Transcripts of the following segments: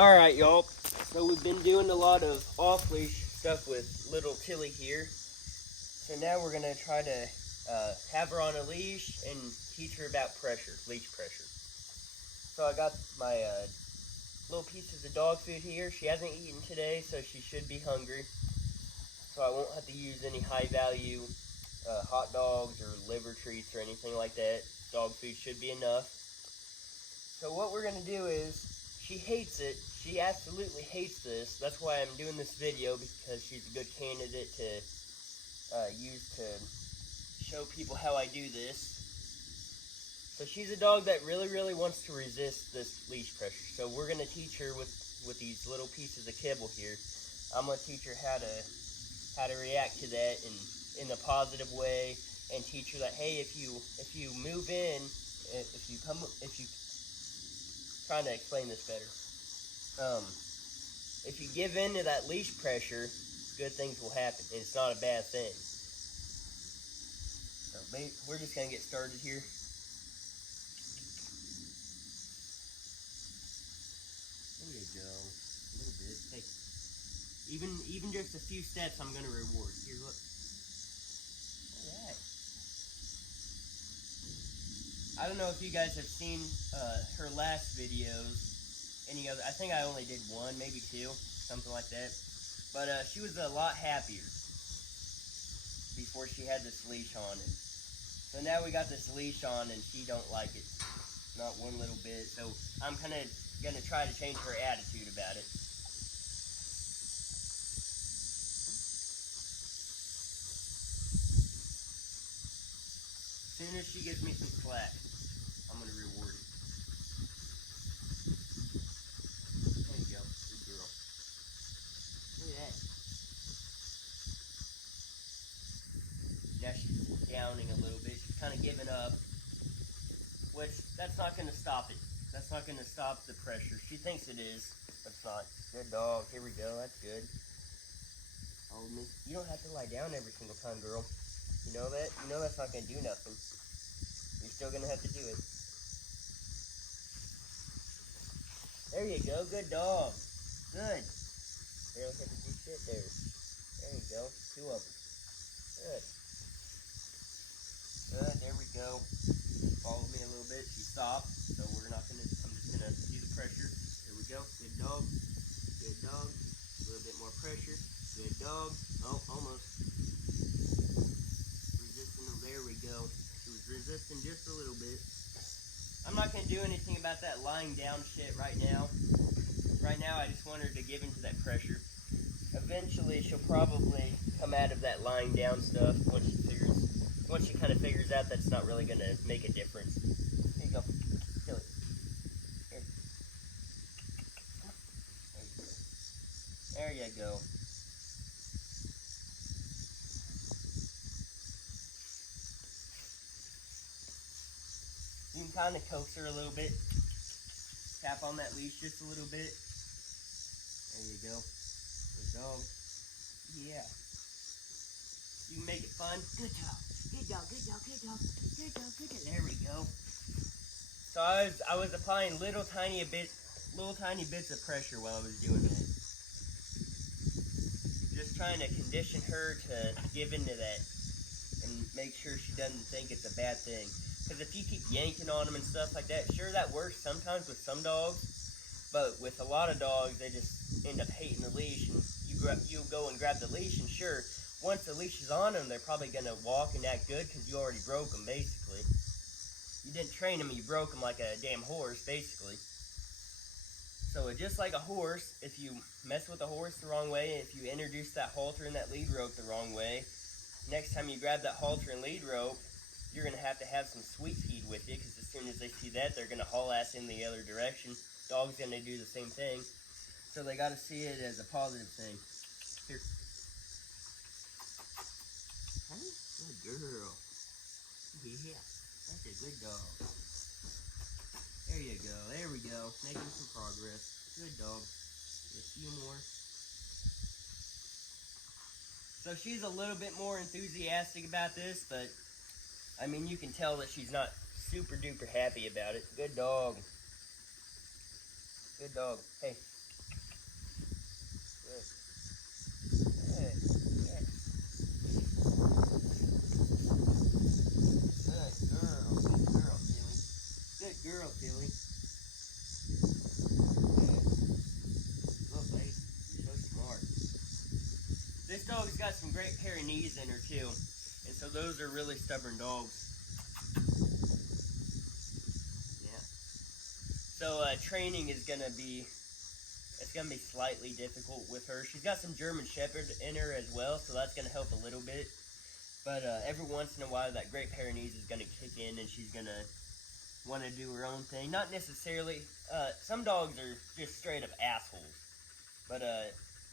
Alright, y'all. So we've been doing a lot of off-leash stuff with little Tilly here. So now we're going to try to have her on a leash and teach her about pressure, leash pressure. So I got my little pieces of dog food here. She hasn't eaten today, so she should be hungry. So I won't have to use any high-value hot dogs or liver treats or anything like that. Dog food should be enough. So what we're going to do is, she hates it. She absolutely hates this. That's why I'm doing this video, because she's a good candidate to use to show people how I do this. So she's a dog that really wants to resist this leash pressure. So we're going to teach her with these little pieces of kibble here. I'm going to teach her how to react to that in a positive way, and teach her that, hey, if you move in, trying to explain this better. If you give in to that leash pressure, good things will happen, and it's not a bad thing. So we're just gonna get started here. There you go, a little bit. Hey, even just a few steps, I'm gonna reward. Here, look. Look at that. I don't know if you guys have seen her last videos. Any other? I think I only did one, maybe two, something like that. But she was a lot happier before she had this leash on. And so now we got this leash on, and she don't like it, not one little bit. So I'm kind of gonna try to change her attitude about it. As soon as she gives me some slack, I'm gonna reward it. There you go, good girl. Look at that. Now she's downing a little bit. She's kind of giving up, which that's not gonna stop it. That's not gonna stop the pressure. She thinks it is, but it's not. Good dog. Here we go. That's good. Hold me. You don't have to lie down every single time, girl. You know that? You know that's not gonna do nothing. You're still gonna have to do it. There you go, good dog. Good. Barely had to do shit there. There you go, two of them. Good. Good, there we go. Follow me a little bit. She stopped, so I'm just gonna do the pressure. There we go, good dog. Good dog. A little bit more pressure. Good dog. Oh, almost. Resisting, there we go. She was resisting just a little bit. I'm not going to do anything about that lying down shit right now. Right now, I just want her to give into that pressure. Eventually, she'll probably come out of that lying down stuff once she kind of figures out that's not really going to make a difference. Here you go. Kill it. Here. There you go. You can kind of coax her a little bit. Tap on that leash just a little bit. There you go. Good dog. Yeah. You can make it fun. Good dog. Good dog. Good dog. Good dog. Good dog. Good dog. There we go. So I was applying little tiny bits of pressure while I was doing that. Just trying to condition her to give into that and make sure she doesn't think it's a bad thing. Because if you keep yanking on them and stuff like that, sure, that works sometimes with some dogs, but with a lot of dogs, they just end up hating the leash, and you go and grab the leash, and sure, once the leash is on them, they're probably going to walk and act good because you already broke them, basically. You didn't train them, you broke them like a damn horse, basically. So just like a horse, if you mess with a horse the wrong way, if you introduce that halter and that lead rope the wrong way, next time you grab that halter and lead rope, you're going to have some sweet feed with you, because as soon as they see that, they're going to haul ass in the other direction. Dog's going to do the same thing. So they got to see it as a positive thing. Here. Honey? Good girl. Yeah, that's a good dog. There you go. There we go. Making some progress. Good dog. A few more. So she's a little bit more enthusiastic about this, but I mean, you can tell that she's not super duper happy about it. Good dog. Good dog. Hey, girl, Tilly. Look, babe, so smart. This dog's got some Great Pyrenees in her too, and so those are really stubborn dogs. Yeah. So training is gonna be slightly difficult with her. She's got some German Shepherd in her as well, so that's gonna help a little bit. But every once in a while, that Great Pyrenees is gonna kick in, and she's gonna want to do her own thing. Not necessarily. Some dogs are just straight up assholes, but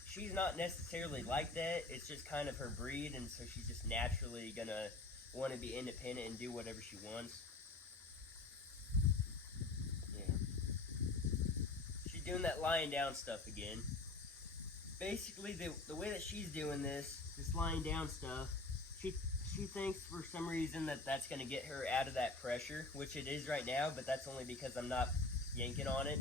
she's not necessarily like that. It's just kind of her breed, and so she's just naturally gonna want to be independent and do whatever she wants. Yeah. She's doing that lying down stuff again. Basically, the way that she's doing this lying down stuff, she thinks for some reason that that's going to get her out of that pressure, which it is right now, but that's only because I'm not yanking on it.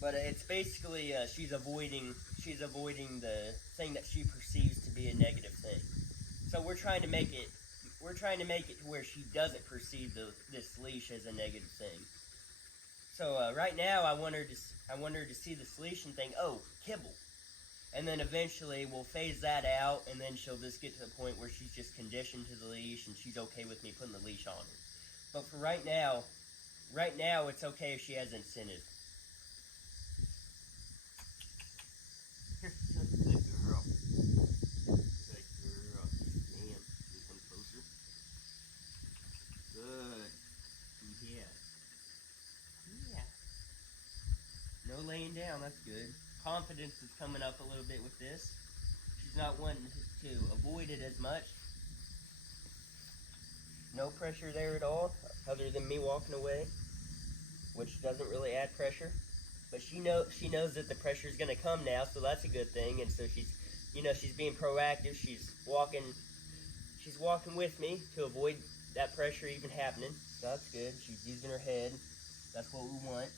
But it's basically she's avoiding the thing that she perceives to be a negative thing. So we're trying to make it to where she doesn't perceive this leash as a negative thing. So right now I want her to see this leash and think, oh, kibble. And then eventually we'll phase that out, and then she'll just get to the point where she's just conditioned to the leash and she's okay with me putting the leash on her. But for right now it's okay if she has incentive. Here, good girl. Good girl. Damn. Can you come closer? Good. Yeah. Yeah. No laying down, that's good. Confidence is coming up a little bit with this. She's not wanting to avoid it as much. No pressure there at all, other than me walking away, which doesn't really add pressure. But she knows that the pressure is going to come now, so that's a good thing. And so she's being proactive. She's walking with me to avoid that pressure even happening. So that's good. She's using her head. That's what we want.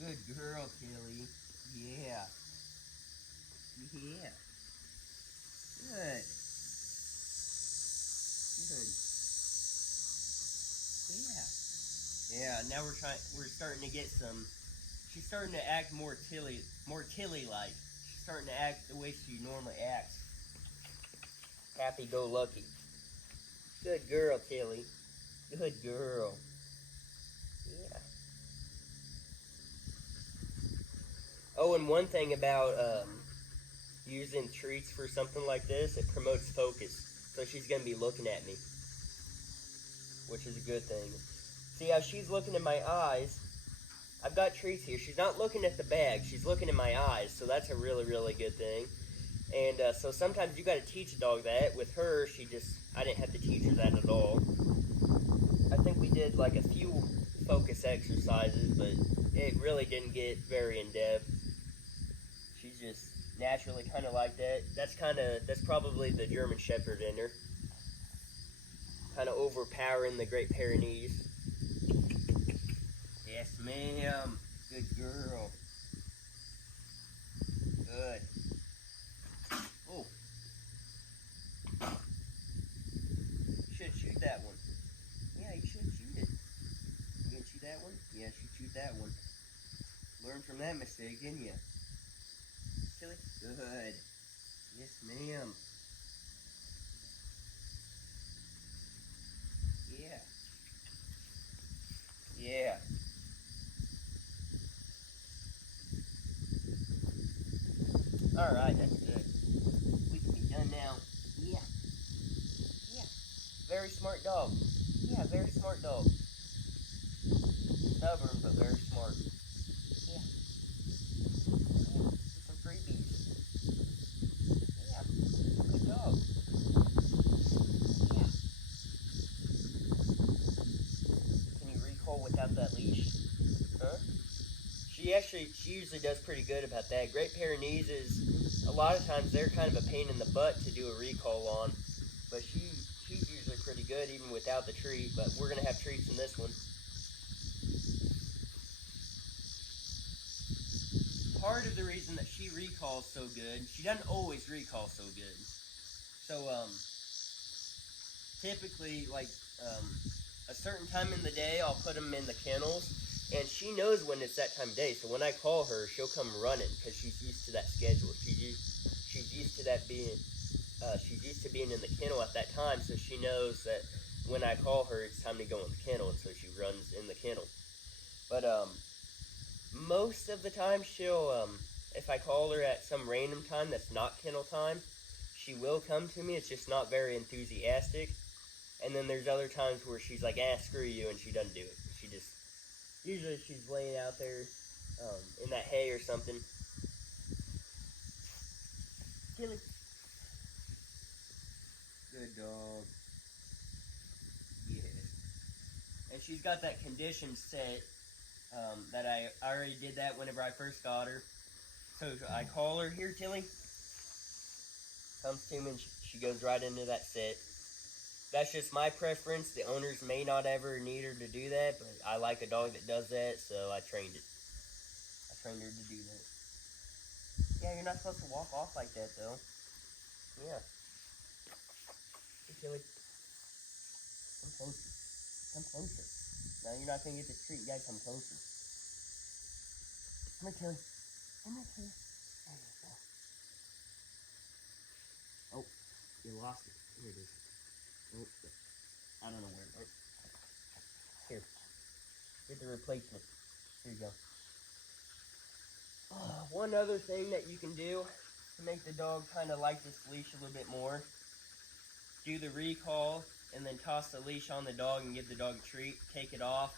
Good girl, Tilly. Yeah. Yeah. Good. Good. Yeah. Yeah, now we're starting to get some, she's starting to act more Tilly-like. She's starting to act the way she normally acts. Happy-go-lucky. Good girl, Tilly. Good girl. Yeah. Oh, and one thing about using treats for something like this, it promotes focus. So she's going to be looking at me, which is a good thing. See how she's looking in my eyes? I've got treats here. She's not looking at the bag. She's looking in my eyes, so that's a really, really good thing. And so sometimes you got to teach a dog that. With her, I didn't have to teach her that at all. I think we did like a few focus exercises, but it really didn't get very in-depth. She's just naturally kind of like that. That's probably the German Shepherd in her. Kind of overpowering the Great Pyrenees. Yes, ma'am. Good girl. Good. Oh. You should shoot that one. Yeah, you should shoot it. You gonna shoot that one? Yeah, shoot that one. Learn from that mistake, didn't you? Tilly? Good. Yes, ma'am. Yeah. Yeah. Alright, that's good. We can be done now. Yeah. Yeah. Very smart dog. Yeah, very smart dog. Stubborn, but very smart. Yeah. Yeah. Some freebies. Yeah. Good dog. Yeah. Can you recall without that leash? Huh? She usually does pretty good about that. Great Pyrenees is, a lot of times they're kind of a pain in the butt to do a recall on. But she's usually pretty good even without the treat, but we're going to have treats in this one. Part of the reason that she recalls so good, she doesn't always recall so good. So, typically like a certain time in the day I'll put them in the kennels, and she knows when it's that time of day. So when I call her, she'll come running because she's used to that schedule. She's used to that being she's used to being in the kennel at that time, so she knows that when I call her, it's time to go in the kennel, and so she runs in the kennel. But most of the time, she'll if I call her at some random time that's not kennel time, she will come to me. It's just not very enthusiastic. And then there's other times where she's like, screw you, and she doesn't do it. She just, usually she's laying out there in that hay or something. Tilly. Good dog. Yeah. And she's got that condition set that I already did that whenever I first got her. So I call her, here, Tilly. Comes to me and she goes right into that set. That's just my preference. The owners may not ever need her to do that, but I like a dog that does that, so I trained it. I trained her to do that. Yeah, you're not supposed to walk off like that, though. Yeah. Hey, Tilly. Come closer. Come closer. No, you're not going to get the treat. You gotta come closer. Come here, Tilly. Come here, Tilly. There you go. Oh, you lost it. Here it is. Oh, I don't know where it went. Here. Get the replacement. Here you go. One other thing that you can do to make the dog kind of like this leash a little bit more. Do the recall and then toss the leash on the dog and give the dog a treat. Take it off.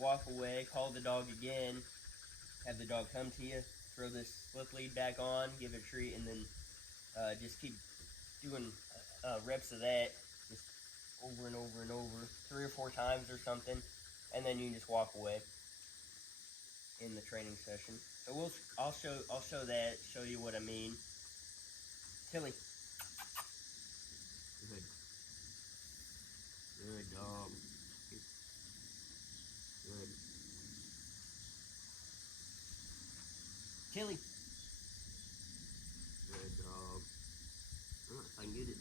Walk away. Call the dog again. Have the dog come to you. Throw this slip lead back on. Give it a treat. And then just keep doing reps of that. Just over and over and over. 3 or 4 times or something. And then you can just walk away in the training session. So I'll show that, show you what I mean. Tilly. Good. Good dog. Good. Tilly. Good dog. I don't know if I can get it.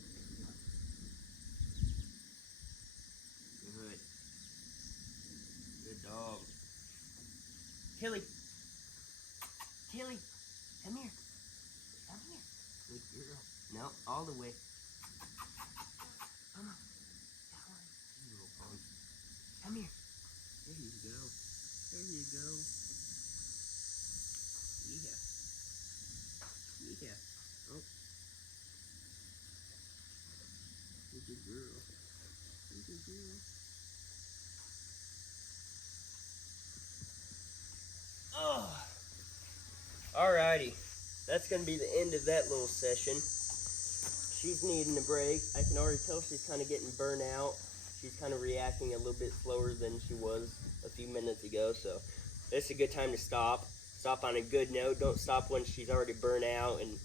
Good. Good dog. Tilly. Tilly. Come here. Come here. Good girl. No, all the way. Come on. Come on. You little punk. Come here. There you go. There you go. Yeah. Yeah. Oh. Good girl. Good girl. Oh. Alrighty. That's going to be the end of that little session. She's needing a break. I can already tell she's kind of getting burnt out. She's kind of reacting a little bit slower than she was a few minutes ago. So it's a good time to stop. Stop on a good note. Don't stop when she's already burnt out and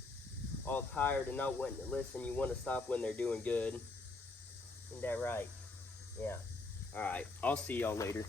all tired and not wanting to listen. You want to stop when they're doing good. Isn't that right? Yeah. Alright. I'll see y'all later.